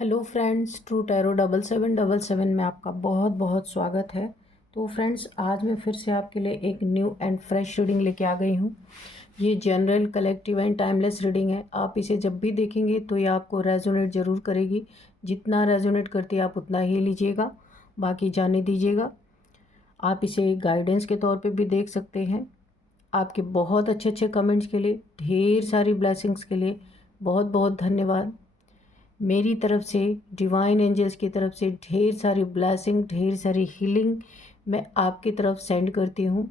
Hello friends, true tarot 7777 में आपका बहुत बहुत स्वागत है। तो फ्रेंड्स, आज मैं फिर से आपके लिए एक न्यू एंड फ्रेश रीडिंग लेके आ गई हूँ। ये general, collective and timeless reading है। आप इसे जब भी देखेंगे तो ये आपको रेजोनेट ज़रूर करेगी। जितना रेजोनेट करती है आप उतना ही लीजिएगा, बाकी जाने दीजिएगा। आप इसे गाइडेंस के तौर पे भी देख सकते हैं। आपके बहुत अच्छे अच्छे कमेंट्स के लिए, ढेर सारी ब्लेसिंग्स के लिए बहुत बहुत धन्यवाद। मेरी तरफ से, डिवाइन एंजल्स की तरफ से ढेर सारी ब्लेसिंग, ढेर सारी हीलिंग मैं आपकी तरफ सेंड करती हूँ।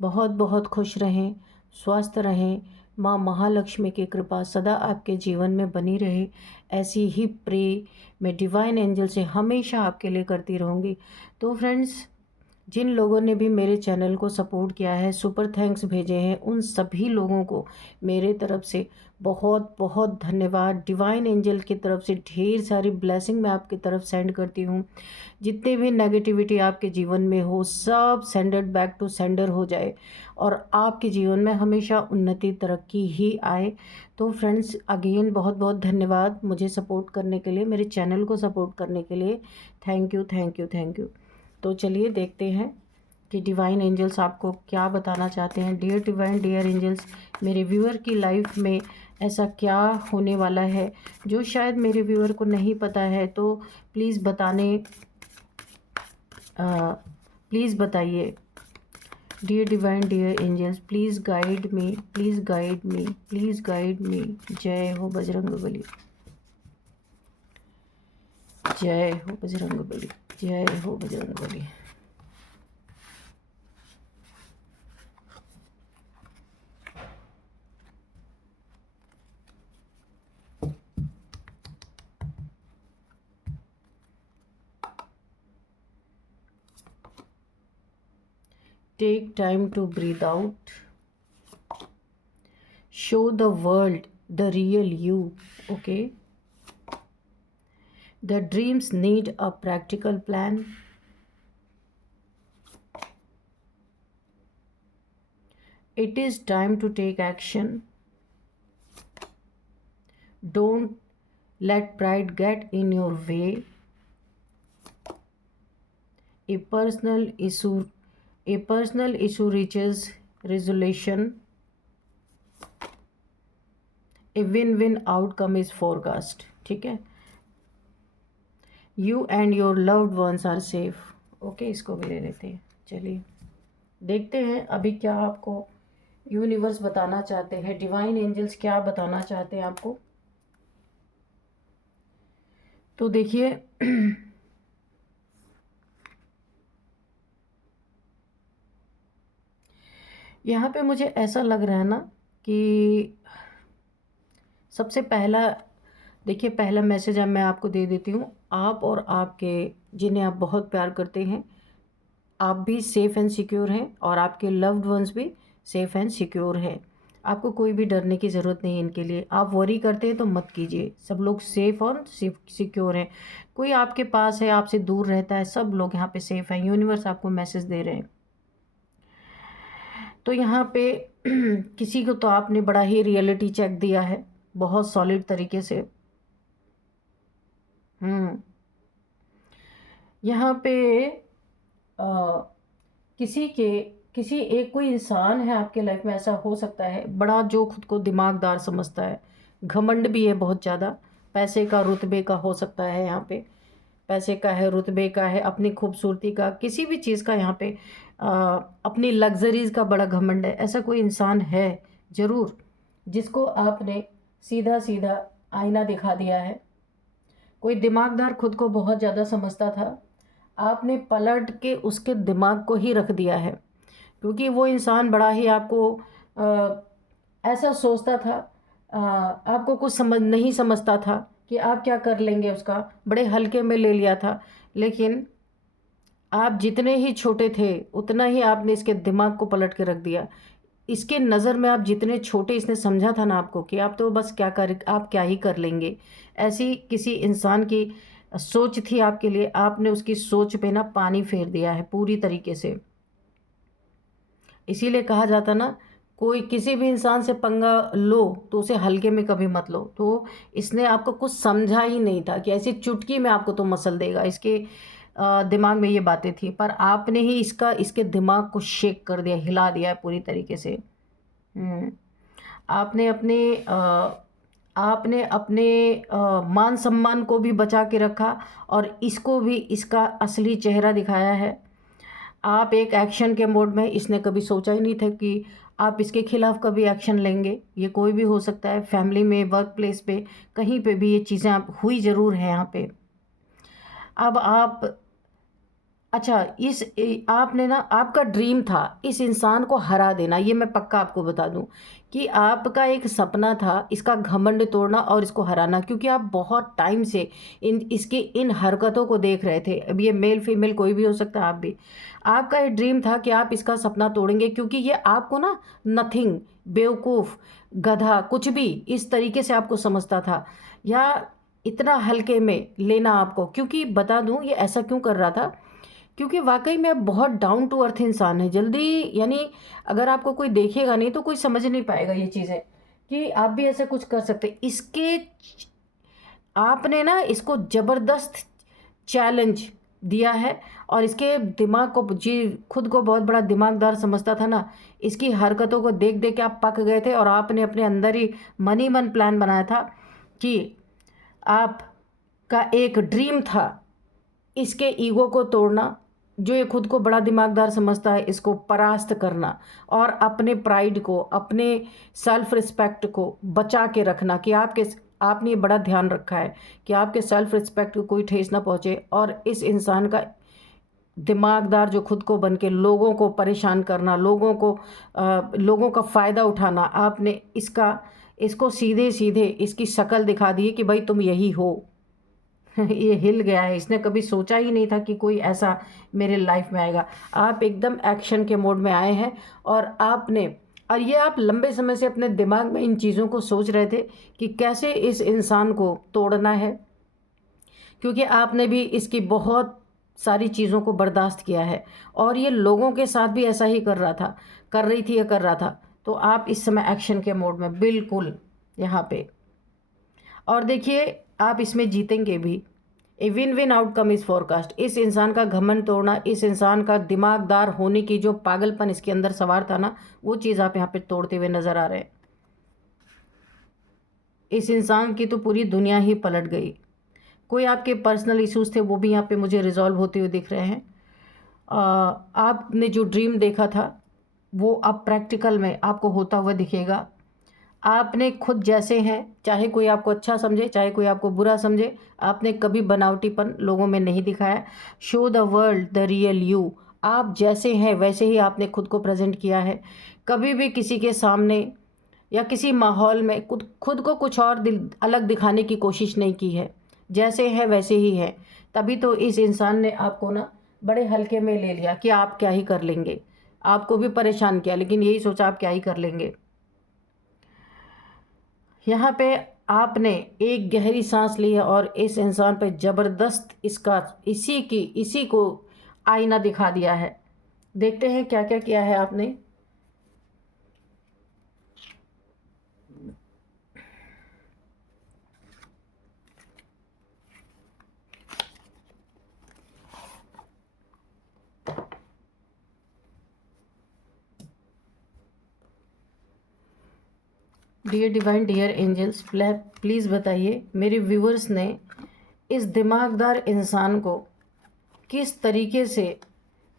बहुत बहुत खुश रहें, स्वस्थ रहें। माँ महालक्ष्मी की कृपा सदा आपके जीवन में बनी रहे, ऐसी ही प्रे मैं डिवाइन एंजल से हमेशा आपके लिए करती रहूँगी। तो फ्रेंड्स, जिन लोगों ने भी मेरे चैनल को सपोर्ट किया है, सुपर थैंक्स भेजे हैं, उन सभी लोगों को मेरे तरफ से बहुत बहुत धन्यवाद। डिवाइन एंजल की तरफ से ढेर सारी ब्लेसिंग मैं आपकी तरफ सेंड करती हूँ। जितने भी नेगेटिविटी आपके जीवन में हो, सब सेंडेड बैक टू सेंडर हो जाए और आपके जीवन में हमेशा उन्नति, तरक्की ही आए। तो फ्रेंड्स, अगेन बहुत बहुत धन्यवाद मुझे सपोर्ट करने के लिए, मेरे चैनल को सपोर्ट करने के लिए। Thank you, thank you, thank you. तो चलिए देखते हैं कि डिवाइन एंजल्स आपको क्या बताना चाहते हैं। डियर डिवाइन, डियर एंजल्स, मेरे व्यूअर की लाइफ में ऐसा क्या होने वाला है जो शायद मेरे व्यूअर को नहीं पता है, तो प्लीज़ प्लीज़ बताइए। Dear divine, dear angels, please guide me, please guide me, please guide me. जय हो बजरंगबली, जय हो बजरंगबली, जय हो Bajrangbali. Take time to breathe out. Show the world the real you. Okay. The dreams need a practical plan. It is time to take action. Don't let pride get in your way. A personal issue reaches resolution. A win-win outcome is forecast. ठीक है। You and your loved ones are safe. Okay, इसको भी ले लेते हैं। चलिए देखते हैं अभी क्या आपको यूनिवर्स बताना चाहते हैं, डिवाइन एंजल्स क्या बताना चाहते हैं आपको। तो देखिए यहाँ पे मुझे ऐसा लग रहा है ना कि सबसे पहला, देखिए, पहला मैसेज अब मैं आपको दे देती हूँ। आप और आपके जिन्हें आप बहुत प्यार करते हैं, आप भी सेफ़ एंड सिक्योर हैं और आपके लव्ड वंस भी सेफ़ एंड सिक्योर हैं। आपको कोई भी डरने की ज़रूरत नहीं है इनके लिए। आप वरी करते हैं तो मत कीजिए, सब लोग सेफ़ और सिक्योर हैं। कोई आपके पास है, आपसे दूर रहता है, सब लोग यहाँ पे सेफ़ हैं। यूनिवर्स आपको मैसेज दे रहे हैं। तो यहाँ पे किसी को तो आपने बड़ा ही रियलिटी चेक दिया है, बहुत सॉलिड तरीके से। यहाँ पे आ, किसी एक कोई इंसान है आपके लाइफ में, ऐसा हो सकता है बड़ा, जो खुद को दिमागदार समझता है, घमंड भी है बहुत ज़्यादा, पैसे का, रुतबे का हो सकता है। यहाँ पे पैसे का है, रुतबे का है, अपनी खूबसूरती का, किसी भी चीज़ का यहाँ पे अपनी लग्जरीज़ का बड़ा घमंड है। ऐसा कोई इंसान है ज़रूर, जिसको आपने सीधा सीधा आईना दिखा दिया है। कोई दिमागदार खुद को बहुत ज़्यादा समझता था, आपने पलट के उसके दिमाग को ही रख दिया है। क्योंकि वो इंसान बड़ा ही आपको ऐसा सोचता था, आपको कुछ नहीं समझता था कि आप क्या कर लेंगे, उसका बड़े हल्के में ले लिया था। लेकिन आप जितने ही छोटे थे उतना ही आपने इसके दिमाग को पलट के रख दिया। इसके नज़र में आप जितने छोटे, इसने समझा था ना आपको कि आप तो बस आप क्या ही कर लेंगे। ऐसी किसी इंसान की सोच थी आपके लिए, आपने उसकी सोच पे ना पानी फेर दिया है पूरी तरीके से। इसीलिए कहा जाता ना कोई किसी भी इंसान से पंगा लो तो उसे हल्के में कभी मत लो। तो इसने आपको कुछ समझा ही नहीं था कि ऐसी चुटकी में आपको तो मसल देगा। इसके दिमाग में ये बातें थी, पर आपने ही इसके दिमाग को शेक कर दिया, हिला दिया है पूरी तरीके से। आपने अपने आपने अपने मान सम्मान को भी बचा के रखा और इसको भी इसका असली चेहरा दिखाया है। आप एक एक्शन के मोड में, इसने कभी सोचा ही नहीं था कि आप इसके खिलाफ कभी एक्शन लेंगे। ये कोई भी हो सकता है, फैमिली में, वर्क प्लेस पे, कहीं पे भी ये चीज़ें आप हुई ज़रूर है यहाँ पे। अब आप, अच्छा, आपने ना, आपका ड्रीम था इस इंसान को हरा देना। ये मैं पक्का आपको बता दूं कि आपका एक सपना था इसका घमंड तोड़ना और इसको हराना, क्योंकि आप बहुत टाइम से इसकी इन हरकतों को देख रहे थे। अब ये मेल फीमेल कोई भी हो सकता है, आप भी, आपका एक ड्रीम था कि आप इसका सपना तोड़ेंगे, क्योंकि ये आपको ना नथिंग, बेवकूफ़, गधा, कुछ भी इस तरीके से आपको समझता था, या इतना हल्के में लेना आपको। क्योंकि बता दूं ये ऐसा क्यों कर रहा था, क्योंकि वाकई में आप बहुत डाउन टू अर्थ इंसान है। जल्दी, यानी अगर आपको कोई देखेगा नहीं तो कोई समझ नहीं पाएगा ये चीज़ें कि आप भी ऐसा कुछ कर सकते। इसके, आपने ना इसको ज़बरदस्त चैलेंज दिया है और इसके दिमाग को, जी खुद को बहुत बड़ा दिमागदार समझता था ना, इसकी हरकतों को देख देख के आप पक गए थे और आपने अपने अंदर ही मन ही मन प्लान बनाया था कि आपका एक ड्रीम था इसके ईगो को तोड़ना, जो ये खुद को बड़ा दिमागदार समझता है इसको परास्त करना, और अपने प्राइड को, अपने सेल्फ रिस्पेक्ट को बचा के रखना, कि आपने ये बड़ा ध्यान रखा है कि आपके सेल्फ रिस्पेक्ट को कोई ठेस ना पहुँचे। और इस इंसान का दिमागदार जो खुद को बन के लोगों को परेशान करना, लोगों का फ़ायदा उठाना, आपने इसको सीधे सीधे इसकी शक्ल दिखा दी कि भाई तुम यही हो। ये हिल गया है, इसने कभी सोचा ही नहीं था कि कोई ऐसा मेरे लाइफ में आएगा। आप एकदम एक्शन के मोड में आए हैं और ये आप लंबे समय से अपने दिमाग में इन चीज़ों को सोच रहे थे कि कैसे इस इंसान को तोड़ना है, क्योंकि आपने भी इसकी बहुत सारी चीज़ों को बर्दाश्त किया है और ये लोगों के साथ भी ऐसा ही कर रही थी या कर रहा था। तो आप इस समय एक्शन के मोड में बिल्कुल यहाँ पे, और देखिए आप इसमें जीतेंगे भी। A win win outcome is forecast. इस इंसान का घमंड तोड़ना, इस इंसान का दिमागदार होने की जो पागलपन इसके अंदर सवार था ना, वो चीज़ आप यहाँ पे तोड़ते हुए नज़र आ रहे हैं। इस इंसान की तो पूरी दुनिया ही पलट गई। कोई आपके पर्सनल इश्यूज थे वो भी यहाँ पे मुझे रिजॉल्व होते हुए दिख रहे हैं। आपने जो ड्रीम देखा था वो अब प्रैक्टिकल में आपको होता हुआ दिखेगा। आपने खुद जैसे हैं, चाहे कोई आपको अच्छा समझे चाहे कोई आपको बुरा समझे, आपने कभी बनावटीपन लोगों में नहीं दिखाया। Show the world the real you. आप जैसे हैं वैसे ही आपने खुद को प्रेजेंट किया है। कभी भी किसी के सामने या किसी माहौल में खुद को कुछ और अलग दिखाने की कोशिश नहीं की है। जैसे है वैसे ही है। तभी तो इस इंसान ने आपको ना बड़े हल्के में ले लिया कि आप क्या ही कर लेंगे। आपको भी परेशान किया, लेकिन यही सोचा आप क्या ही कर लेंगे। यहाँ पे आपने एक गहरी सांस ली है और इस इंसान पे ज़बरदस्त इसी को आईना दिखा दिया है। देखते हैं क्या क्या किया है आपने। Dear divine, dear angels, please बताइए मेरे व्यूअर्स ने इस दिमागदार इंसान को किस तरीके से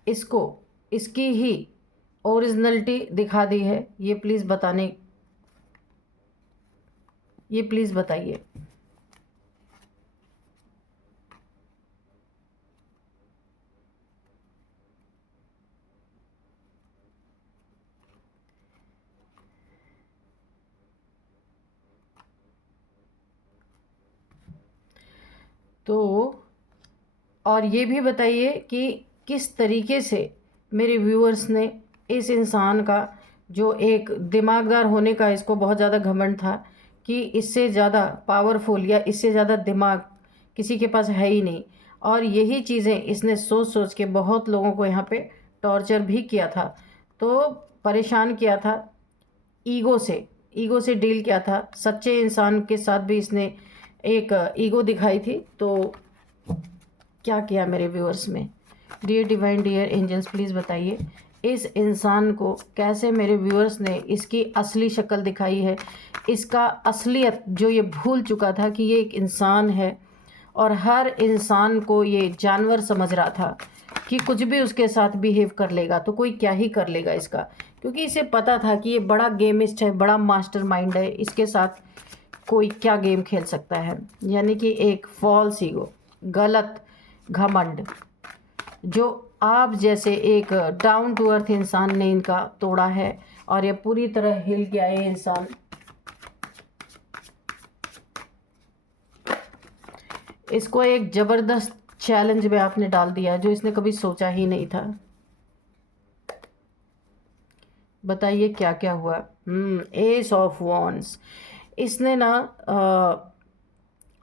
इसकी ही ओरिजिनलिटी दिखा दी है। ये प्लीज़ बताइए। तो और ये भी बताइए कि किस तरीके से मेरे व्यूअर्स ने इस इंसान का जो एक दिमागदार होने का इसको बहुत ज़्यादा घमंड था कि इससे ज़्यादा पावरफुल या इससे ज़्यादा दिमाग किसी के पास है ही नहीं, और यही चीज़ें इसने सोच सोच के बहुत लोगों को यहाँ पे टॉर्चर भी किया था, तो परेशान किया था। ईगो से डील किया था। सच्चे इंसान के साथ भी इसने एक ईगो दिखाई थी। तो क्या किया मेरे व्यूअर्स में? Dear divine, dear angels, please बताइए इस इंसान को कैसे मेरे व्यूअर्स ने इसकी असली शक्ल दिखाई है, इसका असलियत जो ये भूल चुका था कि ये एक इंसान है और हर इंसान को ये जानवर समझ रहा था कि कुछ भी उसके साथ बिहेव कर लेगा तो कोई क्या ही कर लेगा इसका, क्योंकि इसे पता था कि ये बड़ा गेमिस्ट है, बड़ा मास्टरमाइंड है, इसके साथ कोई क्या गेम खेल सकता है। यानी कि एक फॉल्स ईगो, गलत घमंड, जो आप जैसे एक डाउन टू अर्थ इंसान ने इनका तोड़ा है और ये पूरी तरह हिल गया ये इंसान। इसको एक ज़बरदस्त चैलेंज में आपने डाल दिया जो इसने कभी सोचा ही नहीं था। बताइए क्या क्या हुआ? S of wands. इसने ना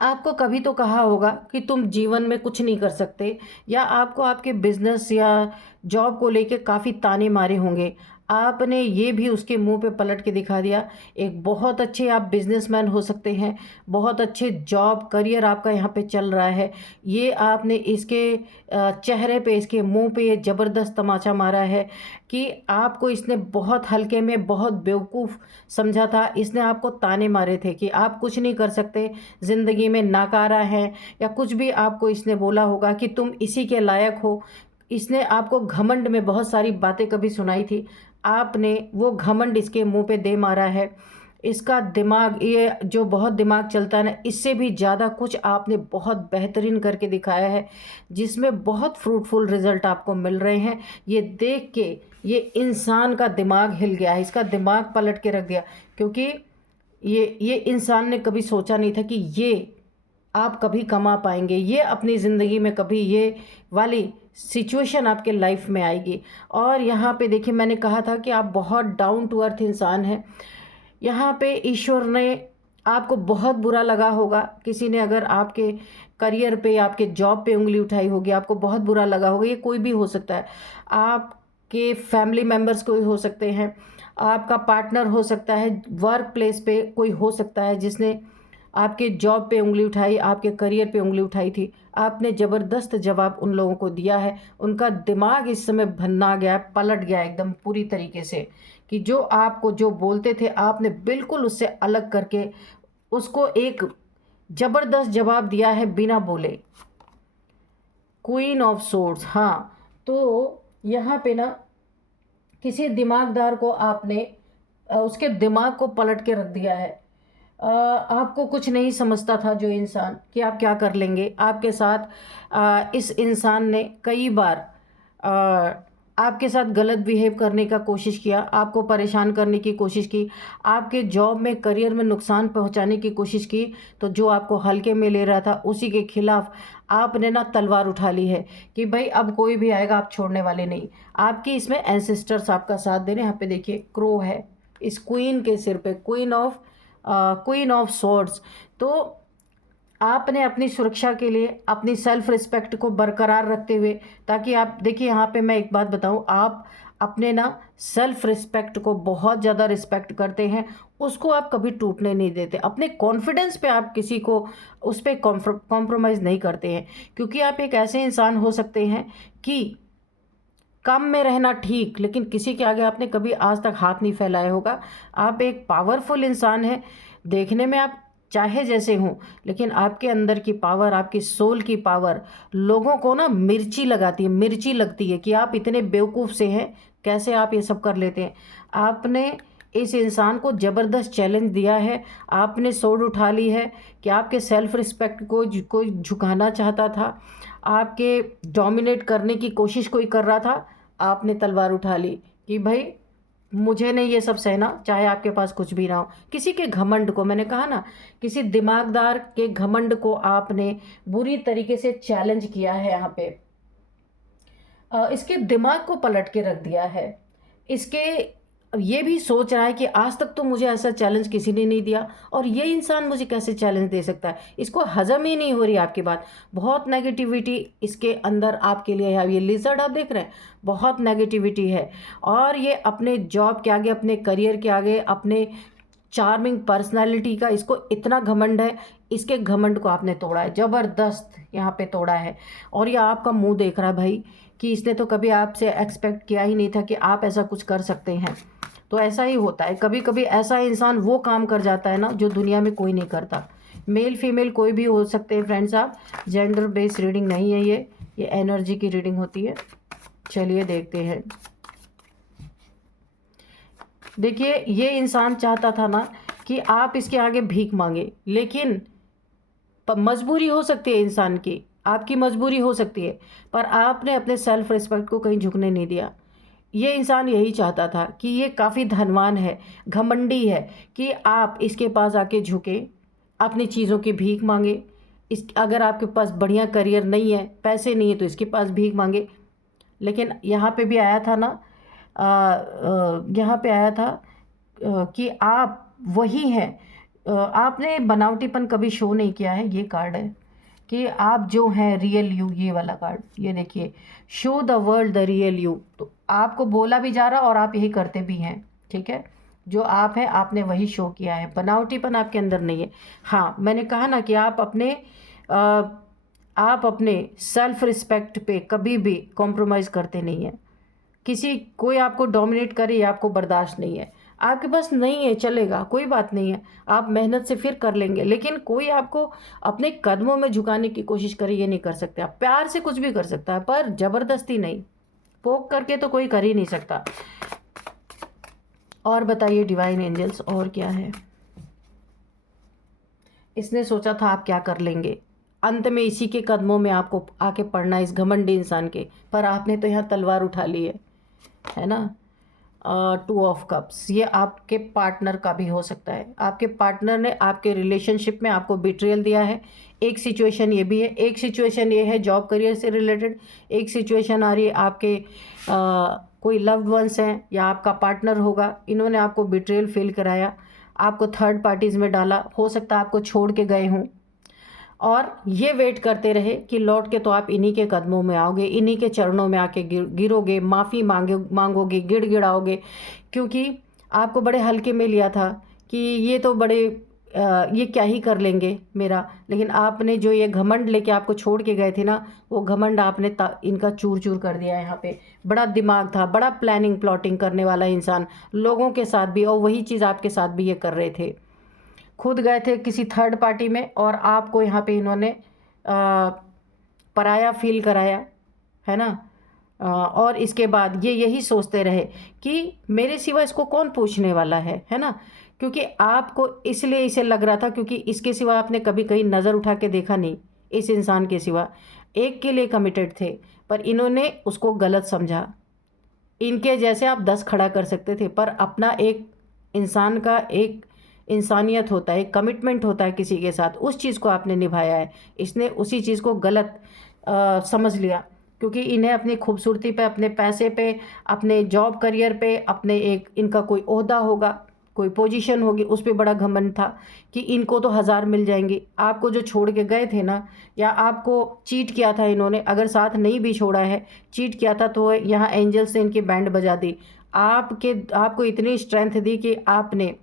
आपको कभी तो कहा होगा कि तुम जीवन में कुछ नहीं कर सकते, या आपको आपके बिजनेस या जॉब को लेके काफ़ी ताने मारे होंगे। आपने ये भी उसके मुंह पे पलट के दिखा दिया। एक बहुत अच्छे आप बिजनेसमैन हो सकते हैं, बहुत अच्छे जॉब करियर आपका यहाँ पे चल रहा है। ये आपने इसके चेहरे पे, इसके मुंह पे ये ज़बरदस्त तमाचा मारा है कि आपको इसने बहुत हल्के में, बहुत बेवकूफ़ समझा था। इसने आपको ताने मारे थे कि आप कुछ नहीं कर सकते, ज़िंदगी में नाकारा है, या कुछ भी आपको इसने बोला होगा कि तुम इसी के लायक हो। इसने आपको घमंड में बहुत सारी बातें कभी सुनाई थी, आपने वो घमंड इसके मुंह पे दे मारा है। इसका दिमाग, ये जो बहुत दिमाग चलता है ना, इससे भी ज़्यादा कुछ आपने बहुत बेहतरीन करके दिखाया है, जिसमें बहुत फ्रूटफुल रिज़ल्ट आपको मिल रहे हैं। ये देख के ये इंसान का दिमाग हिल गया है, इसका दिमाग पलट के रख दिया, क्योंकि ये इंसान ने कभी सोचा नहीं था कि ये आप कभी कमा पाएंगे, ये अपनी ज़िंदगी में कभी ये वाली सिचुएशन आपके लाइफ में आएगी। और यहाँ पे देखिए, मैंने कहा था कि आप बहुत डाउन टू अर्थ इंसान हैं। यहाँ पे ईश्वर ने आपको बहुत बुरा लगा होगा, किसी ने अगर आपके करियर पे, आपके जॉब पे उंगली उठाई होगी, आपको बहुत बुरा लगा होगा। ये कोई भी हो सकता है, आपके फैमिली मेम्बर्स कोई हो सकते हैं, आपका पार्टनर हो सकता है, वर्क प्लेस पे कोई हो सकता है जिसने आपके जॉब पे उंगली उठाई, आपके करियर पे उंगली उठाई थी। आपने ज़बरदस्त जवाब उन लोगों को दिया है। उनका दिमाग इस समय भन्ना गया, पलट गया एकदम पूरी तरीके से, कि जो आपको जो बोलते थे आपने बिल्कुल उससे अलग करके उसको एक ज़बरदस्त जवाब दिया है बिना बोले। Queen of swords. हाँ, तो यहाँ पे ना किसी दिमागदार को आपने उसके दिमाग को पलट के रख दिया है। आपको कुछ नहीं समझता था जो इंसान, कि आप क्या कर लेंगे। आपके साथ इस इंसान ने कई बार आपके साथ गलत बिहेव करने का कोशिश किया, आपको परेशान करने की कोशिश की, आपके जॉब में, करियर में नुकसान पहुंचाने की कोशिश की। तो जो आपको हल्के में ले रहा था उसी के खिलाफ आपने ना तलवार उठा ली है कि भाई अब कोई भी आएगा आप छोड़ने वाले नहीं। आपकी इसमें एंसेस्टर्स आपका साथ दे रहे हैं। यहाँ पे देखिए क्रो है इस क्वीन के सिर पे, क्वीन ऑफ सॉर्ड्स। तो आपने अपनी सुरक्षा के लिए अपनी सेल्फ रिस्पेक्ट को बरकरार रखते हुए, ताकि आप देखिए, यहाँ पे मैं एक बात बताऊँ, आप अपने ना सेल्फ रिस्पेक्ट को बहुत ज़्यादा रिस्पेक्ट करते हैं, उसको आप कभी टूटने नहीं देते। अपने कॉन्फिडेंस पे आप किसी को उस पर कॉम्प्रोमाइज़ नहीं करते हैं, क्योंकि आप एक ऐसे इंसान हो सकते हैं कि कम में रहना ठीक, लेकिन किसी के आगे आपने कभी आज तक हाथ नहीं फैलाया होगा। आप एक पावरफुल इंसान हैं। देखने में आप चाहे जैसे हों, लेकिन आपके अंदर की पावर, आपकी सोल की पावर लोगों को ना मिर्ची लगाती है, मिर्ची लगती है कि आप इतने बेवकूफ़ से हैं, कैसे आप ये सब कर लेते हैं। आपने इस इंसान को ज़बरदस्त चैलेंज दिया है, आपने सोड उठा ली है कि आपके सेल्फ रिस्पेक्ट को कोई झुकाना चाहता था, आपके डोमिनेट करने की कोशिश कोई कर रहा था, आपने तलवार उठा ली कि भाई मुझे नहीं ये सब सहना, चाहे आपके पास कुछ भी ना हो। किसी के घमंड को, मैंने कहा ना, किसी दिमागदार के घमंड को आपने बुरी तरीके से चैलेंज किया है। यहाँ पे इसके दिमाग को पलट के रख दिया है। इसके ये भी सोच रहा है कि आज तक तो मुझे ऐसा चैलेंज किसी ने नहीं दिया और ये इंसान मुझे कैसे चैलेंज दे सकता है। इसको हजम ही नहीं हो रही आपकी बात। बहुत नेगेटिविटी इसके अंदर आपके लिए है। ये लिजर्ड आप देख रहे हैं, बहुत नेगेटिविटी है और ये अपने जॉब के आगे, अपने करियर के आगे, अपने चार्मिंग पर्सनालिटी का इसको इतना घमंड है। इसके घमंड को आपने तोड़ा है, ज़बरदस्त यहाँ पे तोड़ा है। और ये आपका मुंह देख रहा है भाई कि इसने तो कभी आपसे एक्सपेक्ट किया ही नहीं था कि आप ऐसा कुछ कर सकते हैं। तो ऐसा ही होता है, कभी कभी ऐसा इंसान वो काम कर जाता है ना जो दुनिया में कोई नहीं करता। मेल फीमेल कोई भी हो सकते हैं फ्रेंड्स, आप जेंडर बेस्ड रीडिंग नहीं है ये एनर्जी की रीडिंग होती है। चलिए देखते हैं। देखिए, ये इंसान चाहता था ना कि आप इसके आगे भीख मांगे, लेकिन मजबूरी हो सकती है इंसान की, आपकी मजबूरी हो सकती है, पर आपने अपने सेल्फ रिस्पेक्ट को कहीं झुकने नहीं दिया। ये इंसान यही चाहता था कि ये काफ़ी धनवान है, घमंडी है, कि आप इसके पास आके झुके, अपनी चीज़ों की भीख मांगे। इस अगर आपके पास बढ़िया करियर नहीं है, पैसे नहीं है, तो इसके पास भीख मांगे। लेकिन यहाँ पे भी आया था ना, यहाँ पे आया था कि आप वही हैं। आपने बनावटीपन कभी शो नहीं किया है, ये कार्ड है कि आप जो हैं रियल यू। ये वाला कार्ड, ये देखिए, show the world the real you. तो आपको बोला भी जा रहा और आप यही करते भी हैं, ठीक है। जो आप हैं आपने वही शो किया है, बनावटीपन आपके अंदर नहीं है। हाँ, मैंने कहा ना कि आप अपने सेल्फ रिस्पेक्ट पे कभी भी कॉम्प्रोमाइज़ करते नहीं हैं। कोई आपको डोमिनेट करे, ये आपको बर्दाश्त नहीं है। आपके पास नहीं है, चलेगा, कोई बात नहीं है, आप मेहनत से फिर कर लेंगे, लेकिन कोई आपको अपने कदमों में झुकाने की कोशिश करे, ये नहीं कर सकते आप। प्यार से कुछ भी कर सकता है, पर ज़बरदस्ती नहीं, पोक करके तो कोई कर ही नहीं सकता। और बताइए डिवाइन एंजल्स, और क्या है। इसने सोचा था आप क्या कर लेंगे, अंत में इसी के कदमों में आपको आके पड़ना, इस घमंडी इंसान के, पर आपने तो यहाँ तलवार उठा ली है ना। 2 ऑफ कप्स, ये आपके पार्टनर का भी हो सकता है। आपके पार्टनर ने आपके रिलेशनशिप में आपको बिट्रियल दिया है। एक सिचुएशन ये भी है, एक सिचुएशन ये है जॉब करियर से रिलेटेड, एक सिचुएशन आ रही है आपके कोई लव्ड वंस हैं या आपका पार्टनर होगा, इन्होंने आपको बिट्रियल फील कराया, आपको थर्ड पार्टीज़ में डाला, हो सकता है आपको छोड़ के गए हों, और ये वेट करते रहे कि लौट के तो आप इन्हीं के कदमों में आओगे, इन्हीं के चरणों में आके गिरोगे, माफ़ी मांगोगे, गिड़गिड़ाओगे, क्योंकि आपको बड़े हल्के में लिया था कि ये तो ये क्या ही कर लेंगे मेरा। लेकिन आपने जो ये घमंड लेके आपको छोड़ के गए थे ना, वो घमंड आपने इनका चूर चूर कर दिया। यहाँ पे बड़ा दिमाग था, बड़ा प्लानिंग प्लॉटिंग करने वाला इंसान, लोगों के साथ भी, और वही चीज़ आपके साथ भी ये कर रहे थे। खुद गए थे किसी थर्ड पार्टी में और आपको यहाँ पे इन्होंने पराया फील कराया, है ना। और इसके बाद ये यही सोचते रहे कि मेरे सिवा इसको कौन पूछने वाला है ना। क्योंकि आपको इसलिए इसे लग रहा था क्योंकि इसके सिवा आपने कभी कहीं नज़र उठा के देखा नहीं, इस इंसान के सिवा। एक के लिए कमिटेड थे, पर इन्होंने उसको गलत समझा। इनके जैसे आप 10 खड़ा कर सकते थे, पर अपना एक इंसान का एक इंसानियत होता है, एक कमिटमेंट होता है किसी के साथ, उस चीज़ को आपने निभाया है। इसने उसी चीज़ को गलत समझ लिया, क्योंकि इन्हें अपनी खूबसूरती पे, अपने पैसे पे, अपने जॉब करियर पे, अपने एक इनका कोई ओहदा होगा, कोई पोजीशन होगी, उस पर बड़ा घमंड था कि इनको तो 1000 मिल जाएंगी। आपको जो छोड़ के गए थे ना, या आपको चीट किया था इन्होंने, अगर साथ नहीं भी छोड़ा है, चीट किया था, तो यहाँ एंजल्स ने इनकी बैंड बजा दी। आपको इतनी स्ट्रेंथ दी कि आपने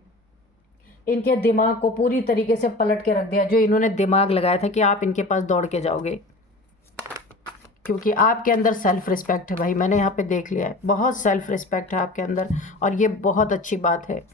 इनके दिमाग को पूरी तरीके से पलट के रख दिया। जो इन्होंने दिमाग लगाया था कि आप इनके पास दौड़ के जाओगे, क्योंकि आपके अंदर सेल्फ रिस्पेक्ट है भाई। मैंने यहाँ पे देख लिया है, बहुत सेल्फ रिस्पेक्ट है आपके अंदर, और ये बहुत अच्छी बात है।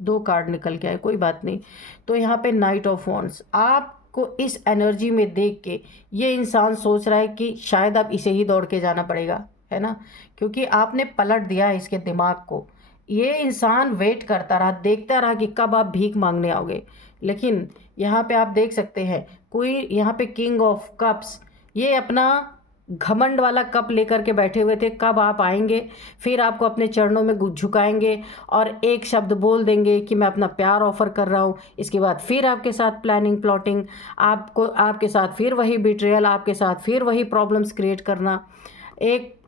2 कार्ड निकल के आए, कोई बात नहीं। तो यहाँ पे नाइट ऑफ वॉन्ड्स, आपको इस एनर्जी में देख के ये इंसान सोच रहा है कि शायद अब इसे ही दौड़ के जाना पड़ेगा, है ना, क्योंकि आपने पलट दिया है इसके दिमाग को। ये इंसान वेट करता रहा, देखता रहा कि कब आप भीख मांगने आओगे। लेकिन यहाँ पे आप देख सकते हैं, कोई यहाँ पे किंग ऑफ कप्स, ये अपना घमंड वाला कप लेकर के बैठे हुए थे, कब आप आएंगे, फिर आपको अपने चरणों में झुकाएंगे और एक शब्द बोल देंगे कि मैं अपना प्यार ऑफर कर रहा हूँ। इसके बाद फिर आपके साथ प्लानिंग प्लॉटिंग, आपके साथ फिर वही बिट्रियल, आपके साथ फिर वही प्रॉब्लम्स क्रिएट करना। एक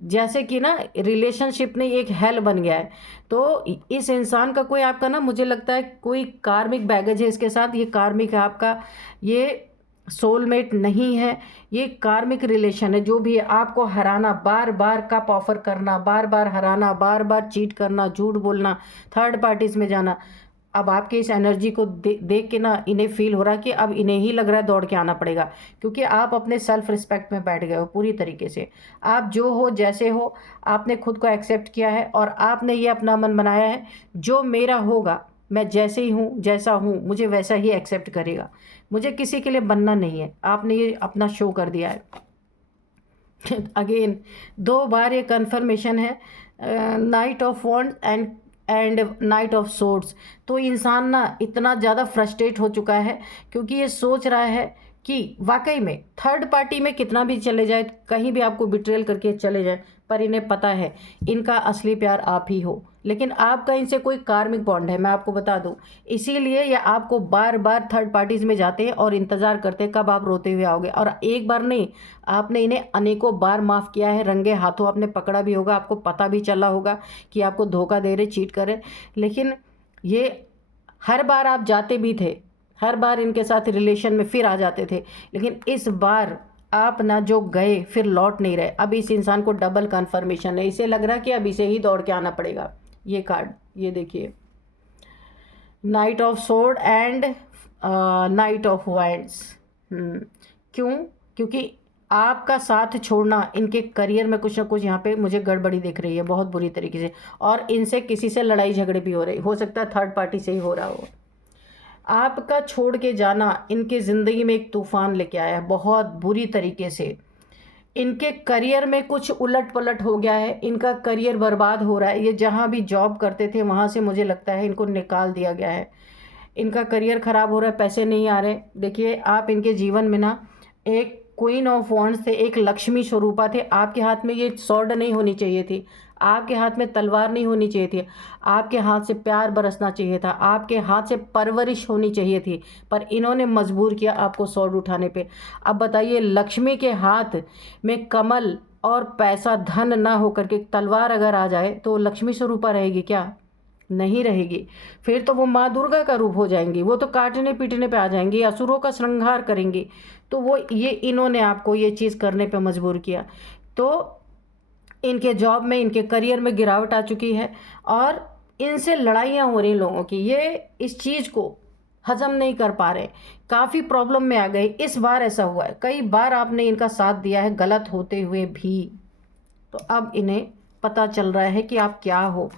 जैसे कि ना रिलेशनशिप नहीं एक हेल बन गया है। तो इस इंसान का कोई आपका ना, मुझे लगता है कोई कार्मिक बैगेज है इसके साथ। ये कार्मिक है आपका, ये सोलमेट नहीं है, ये कार्मिक रिलेशन है। जो भी है आपको हराना, बार बार कप ऑफर करना, बार बार हराना, बार बार चीट करना, झूठ बोलना, थर्ड पार्टीज में जाना। अब आपके इस एनर्जी को देख के ना इन्हें फील हो रहा है कि अब इन्हें ही लग रहा है दौड़ के आना पड़ेगा, क्योंकि आप अपने सेल्फ रिस्पेक्ट में बैठ गए हो पूरी तरीके से। आप जो हो जैसे हो, आपने खुद को एक्सेप्ट किया है और आपने ये अपना मन बनाया है, जो मेरा होगा, मैं जैसे ही हूँ, जैसा हूँ, मुझे वैसा ही एक्सेप्ट करेगा, मुझे किसी के लिए बनना नहीं है। आपने ये अपना शो कर दिया है। अगेन 2 बार ये कन्फर्मेशन है, night of wands and night of swords. तो इंसान ना इतना ज़्यादा फ्रस्ट्रेट हो चुका है, क्योंकि ये सोच रहा है कि वाकई में थर्ड पार्टी में कितना भी चले जाए, कहीं भी आपको बिट्रेल करके चले जाए, पर इन्हें पता है इनका असली प्यार आप ही हो। लेकिन आपका इनसे कोई कार्मिक बॉन्ड है, मैं आपको बता दूं। इसीलिए ये आपको बार बार थर्ड पार्टीज में जाते हैं और इंतज़ार करते हैं कब आप रोते हुए आओगे। और एक बार नहीं, आपने इन्हें अनेकों बार माफ़ किया है, रंगे हाथों आपने पकड़ा भी होगा, आपको पता भी चला होगा कि आपको धोखा दे रहे, चीट कर रहे। लेकिन ये हर बार आप जाते भी थे, हर बार इनके साथ रिलेशन में फिर आ जाते थे। लेकिन इस बार आप ना जो गए फिर लौट नहीं रहे। अब इस इंसान को डबल कन्फर्मेशन है, इसे लग रहा है कि अब इसे ही दौड़ के आना पड़ेगा। ये कार्ड ये देखिए, night of sword and night of winds. क्यों? क्योंकि आपका साथ छोड़ना इनके करियर में कुछ ना कुछ यहाँ पे मुझे गड़बड़ी दिख रही है बहुत बुरी तरीके से। और इनसे किसी से लड़ाई झगड़े भी हो रही, हो सकता है थर्ड पार्टी से ही हो रहा हो। आपका छोड़ के जाना इनकी ज़िंदगी में एक तूफ़ान लेके आया है बहुत बुरी तरीके से। इनके करियर में कुछ उलट पलट हो गया है, इनका करियर बर्बाद हो रहा है। ये जहाँ भी जॉब करते थे वहाँ से मुझे लगता है इनको निकाल दिया गया है। इनका करियर ख़राब हो रहा है, पैसे नहीं आ रहे। देखिए आप इनके जीवन में ना एक क्वीन ऑफ वॉन्ड्स थे, एक लक्ष्मी स्वरूपा थे। आपके हाथ में ये स्वॉर्ड नहीं होनी चाहिए थी, आपके हाथ में तलवार नहीं होनी चाहिए थी, आपके हाथ से प्यार बरसना चाहिए था, आपके हाथ से परवरिश होनी चाहिए थी। पर इन्होंने मजबूर किया आपको स्वॉर्ड उठाने पे। अब बताइए, लक्ष्मी के हाथ में कमल और पैसा धन ना होकर के तलवार अगर आ जाए तो लक्ष्मी स्वरूपा रहेगी क्या? नहीं रहेगी। फिर तो वो माँ दुर्गा का रूप हो जाएंगी, वो तो काटने पीटने पे आ जाएंगी, असुरों का श्रृंगार करेंगी। तो वो ये इन्होंने आपको ये चीज़ करने पे मजबूर किया। तो इनके जॉब में, इनके करियर में गिरावट आ चुकी है और इनसे लड़ाइयाँ हो रही लोगों की। ये इस चीज़ को हजम नहीं कर पा रहे, काफ़ी प्रॉब्लम में आ गए। इस बार ऐसा हुआ है, कई बार आपने इनका साथ दिया है गलत होते हुए भी। तो अब इन्हें पता चल रहा है कि आप क्या हो।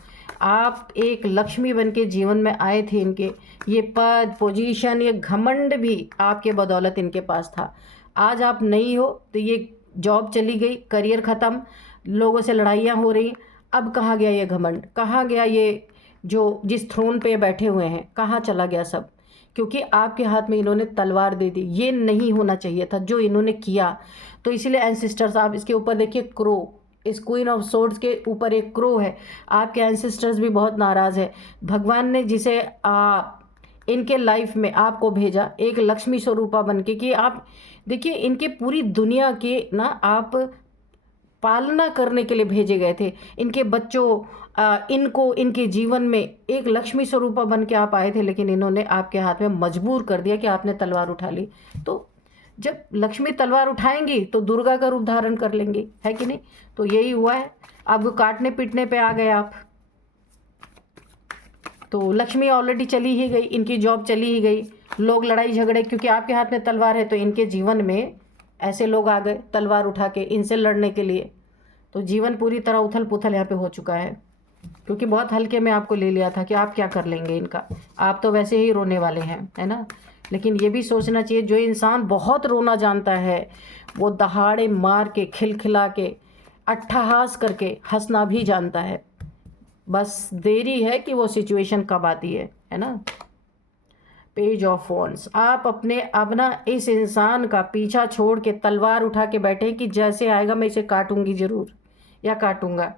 आप एक लक्ष्मी बन के जीवन में आए थे इनके, ये पद पोजीशन ये घमंड भी आपके बदौलत इनके पास था। आज आप नहीं हो तो ये जॉब चली गई, करियर ख़त्म, लोगों से लड़ाइयाँ हो रही। अब कहाँ गया ये घमंड, कहाँ गया ये जो जिस थ्रोन पे बैठे हुए हैं, कहाँ चला गया सब? क्योंकि आपके हाथ में इन्होंने तलवार दे दी। ये नहीं होना चाहिए था जो इन्होंने किया। तो इसीलिए एंसेस्टर्स, आप इसके ऊपर देखिए क्रो, इस क्वीन ऑफ सोर्ड्स के ऊपर एक क्रो है। आपके एंसेस्टर्स भी बहुत नाराज़ है। भगवान ने जिसे इनके लाइफ में आपको भेजा एक लक्ष्मी स्वरूपा बन के, कि आप देखिए इनके पूरी दुनिया के ना आप पालना करने के लिए भेजे गए थे। इनके बच्चों इनको इनके जीवन में एक लक्ष्मी स्वरूपा बन के आप आए थे, लेकिन इन्होंने आपके हाथ में मजबूर कर दिया कि आपने तलवार उठा ली। तो जब लक्ष्मी तलवार उठाएंगी तो दुर्गा का रूप धारण कर लेंगी, है कि नहीं? तो यही हुआ है, अब काटने पीटने पे आ गए आप। तो लक्ष्मी ऑलरेडी चली ही गई, इनकी जॉब चली ही गई, लोग लड़ाई झगड़े, क्योंकि आपके हाथ में तलवार है तो इनके जीवन में ऐसे लोग आ गए तलवार उठा के इनसे लड़ने के लिए। तो जीवन पूरी तरह उथल पुथल यहाँ पे हो चुका है, क्योंकि बहुत हल्के में आपको ले लिया था कि आप क्या कर लेंगे इनका, आप तो वैसे ही रोने वाले हैं, है ना? लेकिन ये भी सोचना चाहिए, जो इंसान बहुत रोना जानता है वो दहाड़े मार के, खिलखिला के, अट्ठहास करके हंसना भी जानता है। बस देरी है कि वो सिचुएशन कब आती है ना? Page of wands. आप अपने अब ना इस इंसान का पीछा छोड़ के तलवार उठा के बैठे कि जैसे आएगा मैं इसे काटूंगी ज़रूर या काटूंगा।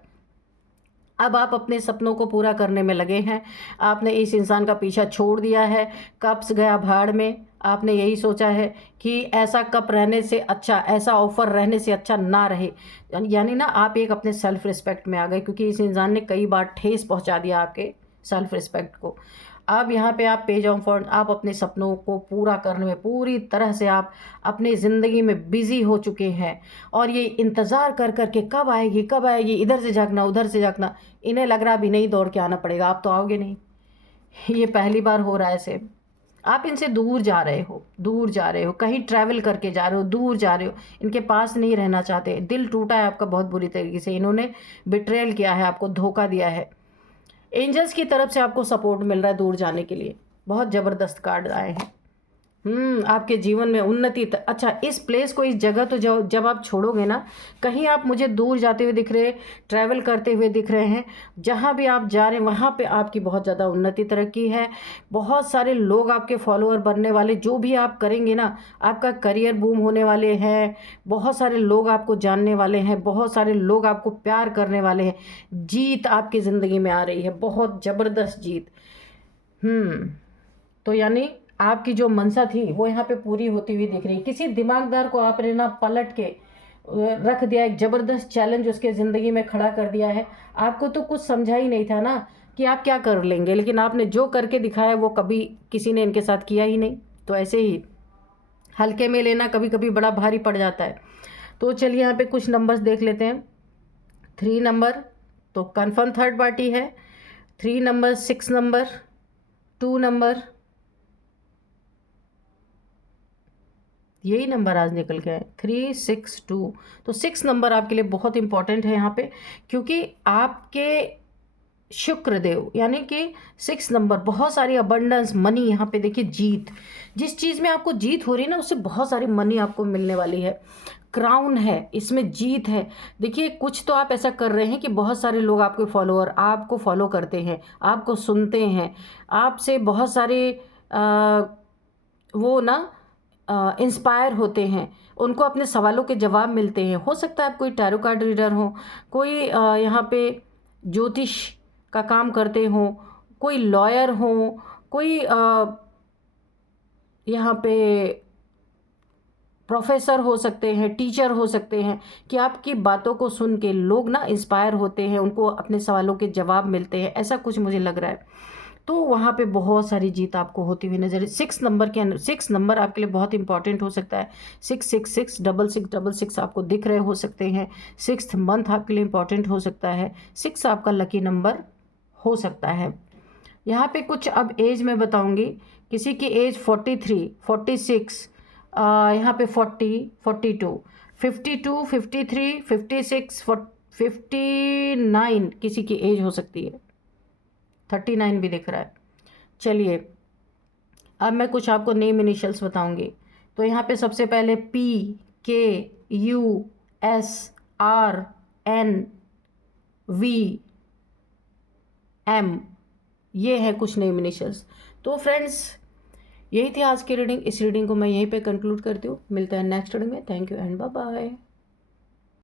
अब आप अपने सपनों को पूरा करने में लगे हैं। आपने इस इंसान का पीछा छोड़ दिया है, कब्ज़ गया भाड़ में। आपने यही सोचा है कि ऐसा कप रहने से अच्छा, ऐसा ऑफ़र रहने से अच्छा ना रहे, यानी ना आप एक अपने सेल्फ़ रिस्पेक्ट में आ गए, क्योंकि इस इंसान ने कई बार ठेस पहुंचा दिया आपके सेल्फ़ रिस्पेक्ट को। अब यहाँ पे आप पेज ऑफ वॉन्ड्स, आप अपने सपनों को पूरा करने में पूरी तरह से आप अपनी ज़िंदगी में बिज़ी हो चुके हैं, और ये इंतज़ार कर कर के कब आएगी कब आएगी, इधर से झाँकना उधर से झाँकना। इन्हें लग रहा अभी नहीं दौड़ के आना पड़ेगा, आप तो आओगे नहीं। ये पहली बार हो रहा है ऐसे। आप इनसे दूर जा रहे हो, दूर जा रहे हो, कहीं ट्रैवल करके जा रहे हो, दूर जा रहे हो, इनके पास नहीं रहना चाहते। दिल टूटा है आपका बहुत बुरी तरीके से, इन्होंने बिट्रेयल किया है, आपको धोखा दिया है। एंजल्स की तरफ से आपको सपोर्ट मिल रहा है दूर जाने के लिए, बहुत ज़बरदस्त कार्ड आए हैं। आपके जीवन में उन्नति अच्छा, इस प्लेस को, इस जगह तो जब आप छोड़ोगे ना, कहीं आप मुझे दूर जाते हुए दिख रहे, ट्रैवल करते हुए दिख रहे हैं, जहाँ भी आप जा रहे हैं वहाँ पे आपकी बहुत ज़्यादा उन्नति तरक्की है। बहुत सारे लोग आपके फॉलोअर बनने वाले, जो भी आप करेंगे ना, आपका करियर बूम होने वाले हैं। बहुत सारे लोग आपको जानने वाले हैं, बहुत सारे लोग आपको प्यार करने वाले हैं। जीत आपकी ज़िंदगी में आ रही है, बहुत ज़बरदस्त जीत। तो यानी आपकी जो मनसा थी वो यहाँ पे पूरी होती हुई दिख रही है। किसी दिमागदार को आपने ना पलट के रख दिया, एक ज़बरदस्त चैलेंज उसके ज़िंदगी में खड़ा कर दिया है। आपको तो कुछ समझा ही नहीं था ना कि आप क्या कर लेंगे, लेकिन आपने जो करके दिखाया वो कभी किसी ने इनके साथ किया ही नहीं। तो ऐसे ही हल्के में लेना कभी कभी बड़ा भारी पड़ जाता है। तो चलिए यहाँ पे कुछ नंबर्स देख लेते हैं। 3 नंबर तो कन्फर्म थर्ड पार्टी है। 3 नंबर, 6 नंबर, 2 नंबर, यही नंबर आज निकल के आए 362। तो 6 नंबर आपके लिए बहुत इंपॉर्टेंट है यहाँ पे, क्योंकि आपके शुक्रदेव यानी कि 6 नंबर, बहुत सारी अबंडेंस मनी, यहाँ पे देखिए जीत, जिस चीज़ में आपको जीत हो रही है ना उससे बहुत सारी मनी आपको मिलने वाली है। क्राउन है, इसमें जीत है। देखिए कुछ तो आप ऐसा कर रहे हैं कि बहुत सारे लोग आपके फॉलोअर आपको फॉलो करते हैं, आपको सुनते हैं, आपसे बहुत सारे वो ना इंस्पायर होते हैं, उनको अपने सवालों के जवाब मिलते हैं। हो सकता है आप कोई टैरो कार्ड रीडर हो, कोई यहाँ पे ज्योतिष का काम करते हो, कोई लॉयर हो, कोई यहाँ पे प्रोफेसर हो सकते हैं, टीचर हो सकते हैं, कि आपकी बातों को सुन के लोग ना इंस्पायर होते हैं, उनको अपने सवालों के जवाब मिलते हैं, ऐसा कुछ मुझे लग रहा है। तो वहाँ पे बहुत सारी जीत आपको होती हुई नजर। 6 नंबर के अंदर 6 नंबर आपके लिए बहुत इंपॉर्टेंट हो सकता है। 666 6666 आपको दिख रहे हो सकते हैं। 6th मंथ आपके लिए इंपॉर्टेंट हो सकता है। 6 आपका लकी नंबर हो सकता है। यहाँ पे कुछ अब एज मैं बताऊँगी। किसी की एज 43, 46, यहाँ पे 40, 42, 52, 53, 56, 59 किसी की एज हो सकती है। 39 भी दिख रहा है। चलिए अब मैं कुछ आपको नेम इनिशियल्स बताऊंगी। तो यहाँ पे सबसे पहले PKUSRNV ये है कुछ नेम इनिशियल्स। तो फ्रेंड्स यही थी आज की रीडिंग। इस रीडिंग को मैं यहीं पे कंक्लूड करती हूँ। मिलते हैं नेक्स्ट रीडिंग में। Thank you and bye bye.